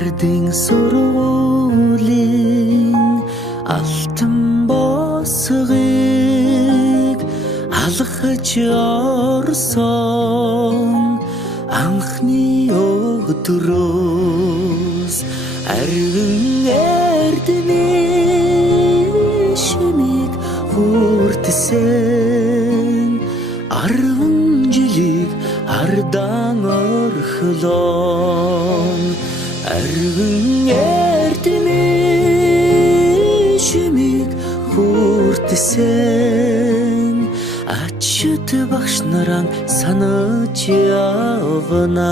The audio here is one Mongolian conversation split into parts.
ардын сургуулийн алтан босгыг алхаж орсон анхны өдрөөс арвин эрдэнэ шимиг хүртсэн 10 жилиг ардан орхлон арвин эрдэнэ шимиг хүртсэн ачид багш наран санаж явна.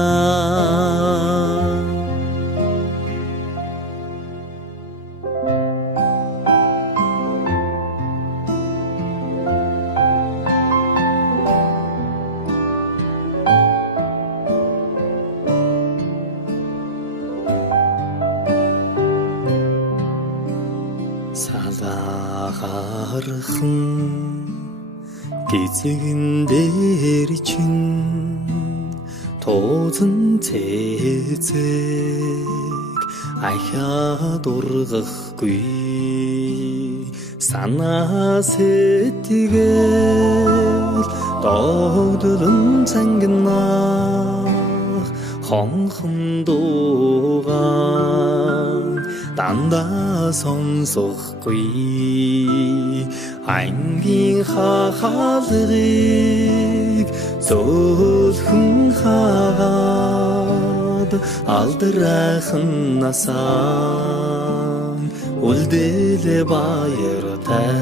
Салахархан гизэгэн дээр чин тоозон цэцэг ахаад ургахгүй санаа сэтгэл догдолн цангинах хонхон дуугаан дандаа сонсохгүй ангийн хахалгыг зөөлхөн хаад алдрайхан насаа үлдээлээ баяртай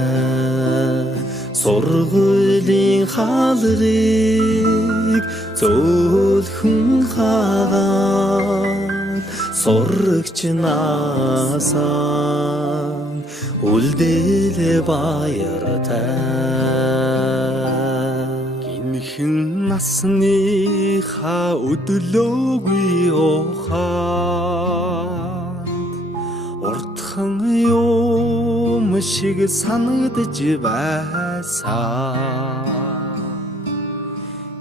сургуулийн хаалгыг зөөлхөн хаад сурагч насаа үлдээлээ баяртай гинхэн насныхаа өдлөөгүй ухаанд уртхан юм шиг санагдж байсан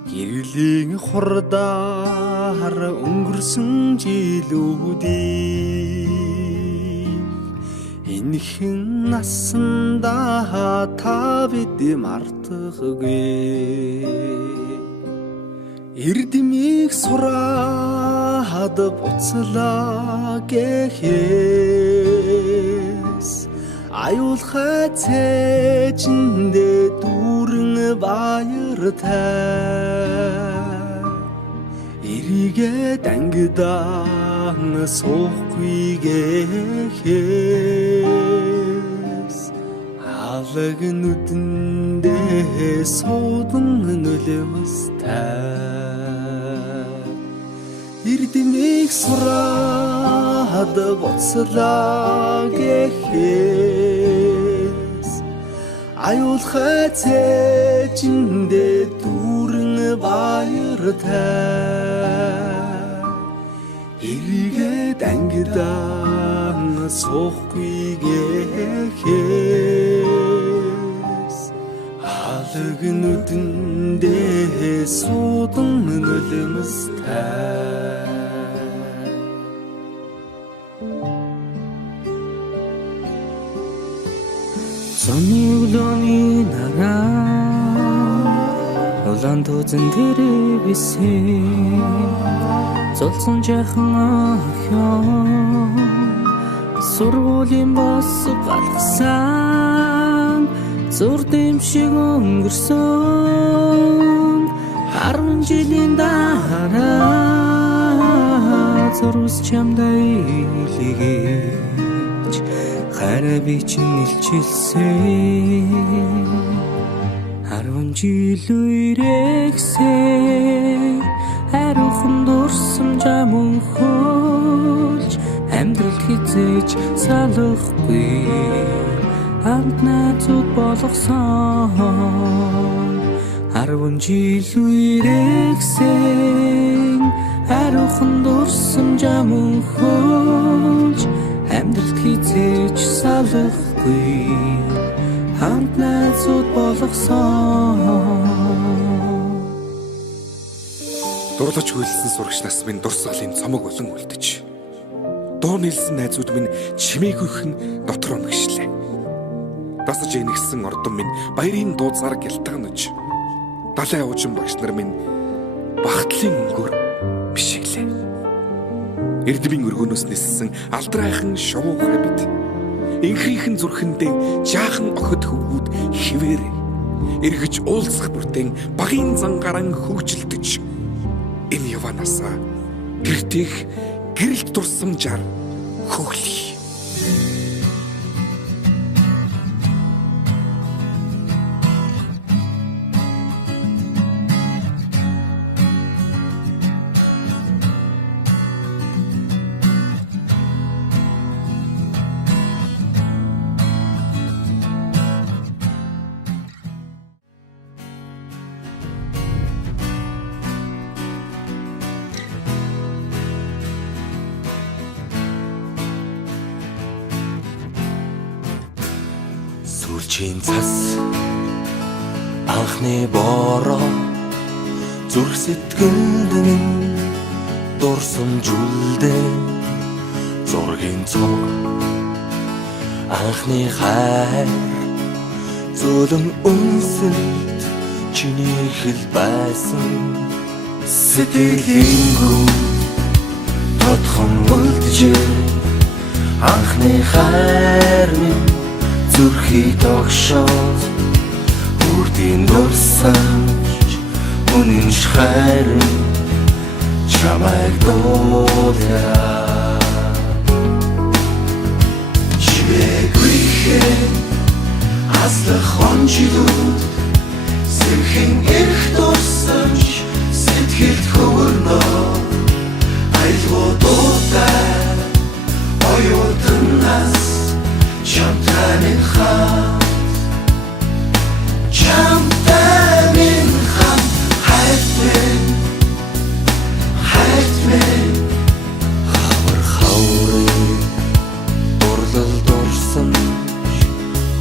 гэрлийн хурдаар өнгөрсөн жилүүдийг энэхэн насандаа та бид мартахгүй эрдэмийг сураад буцлаа гэхээс аюулхай цээжиндээ дүүрэн баяртай эрийгээ дангидаан суухгүй гэхээс алаг нүдэндээ суудан нөлөөстэй эрдэмийг сураад буцлаа гэхээс аюулхай цээжиндээ дүүрэн баяртай эрийгээ дангидаан суухгүй гэхээс алаг нүдэндээ суудан нөлөөстэй Сонигдоны нараа улаан тузан тэрбисээ золцон жахан ахян сургуулийн бос галгасан зур дэмшиг өнгөрсөн 10 жилийн дараа зурус чамдаа илгээж хараа би чинь илчилсэн 10 жил үрэгсээ хариухан дурсам жамун хөлж амьдралд хизээж салахгүй хамт найзууд болгосон 10 жил үрэгсээ хариухан дурсам жамун хөлж амьдралд хизээж салахгүй хамт найзууд болгосон дурлаж хөлсөн сурагч нас минь дурсгалын цомог болон үлдэж дуу нийлсэн найзууд минь чимээгүйхэн дотроо мэгшлээ. Дасаж энэгсэн ордон минь баярын дууцаар гялтганаж, далай уужин багш нар минь багтлын өнгөөр бишиглээ. Эрдмийн өргөнөөс ниссэн алдрайхан шувуугай бид инхрийнхэн зүрхэндээ жаахан охид хөвгүүд хിവэрэ эргэж уулзах бүртэн багийн зангаран хөвчлөдөж энэ яванасаа гэртэх гэрэлт турсамжаар хөглөе. Сүлжийн цас анхны бороо зүрх сэтгэлд минь дурсамжуулдээ зургийн цог анхны хайр зөөлөн үнсэлт чиний хэл байсан сэтгэлийн гүн тодхон үлджээ анхны хайр минь зүрхий тогшоод үрдийн дурсамж үнэн хайрын чамайг дуулаа чимээгүйхэн аслах онжилүүд сэрхэн эрх дурсамж сэтгэлд хөвөрнөө айлгуу дуутай оюутнаас Чамтай минь хам хайт мен хавар дурлал дурсамж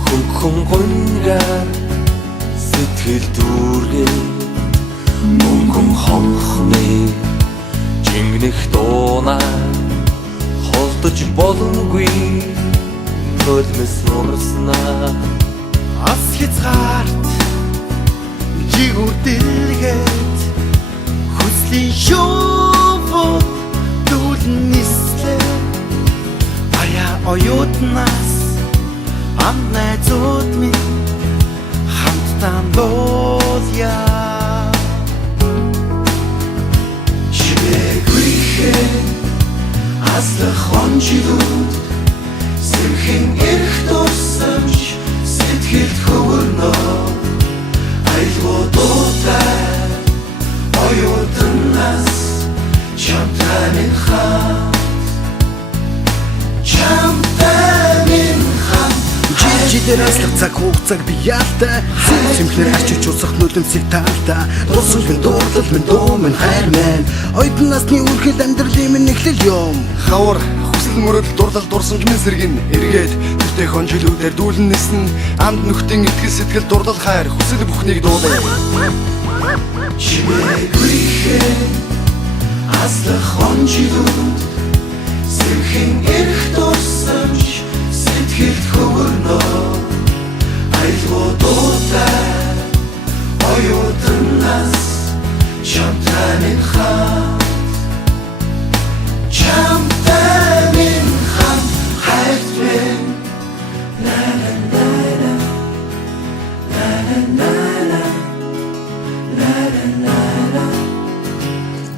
хөнгөн гонгаар сэтгэл дүүргээ мөнгөн хонхны жингнэх дуунаа холдож боломгүй Өлмөс урснаа ас хязгаарт жигүр дэлгээд хүслийн шувууд дүүлэн нислээ ая оюутнаас амт найзууд минь хамтдаа дуулъя чимээгүйхэн аслах онжилүүд сэрхэн эрх дурсамж сэтгэлд хөвөрнөө айлгуу дуутай оюутнаас чамтай минь Жилээр аслах цаг хугацааг би яалтай Сэмхлэр арчиж усах нүлэмсийг таалтай Дурсамжын дуурлал минь дуу минь хайр минь Оюутан насны үргэлж амьдралын минь эхлэл юм Хавар хүсэл мөрөдөл дурлал дурсамж минь сэргэн эргээд тэртээ хонжилүүдээр дүүлэн нисэн амд нөхдийн итгэл сэтгэл дурлал хайр хүсэл бүхнийг дуулаа Чимээгүйхэн аслах онжилүүд сэрхэн эрх дурсамж сэтгэлд хөвөрнөө айлгуу дуутай оюутнаас чамтай минь хайт мен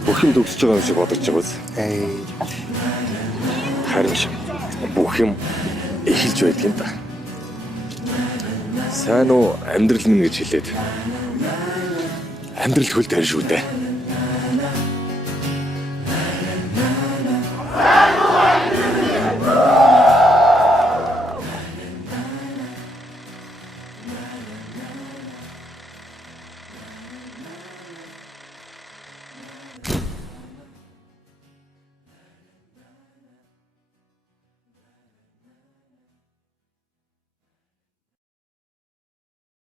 Бүх юм төгсөж байгаа юм шиг бодож байгаа биз? Харин шиг бүх юм эхэлж байдаг юм да. Сайн уу амьдрал минь гэж хэлээд амьдрал хөл дээр шүү дээ.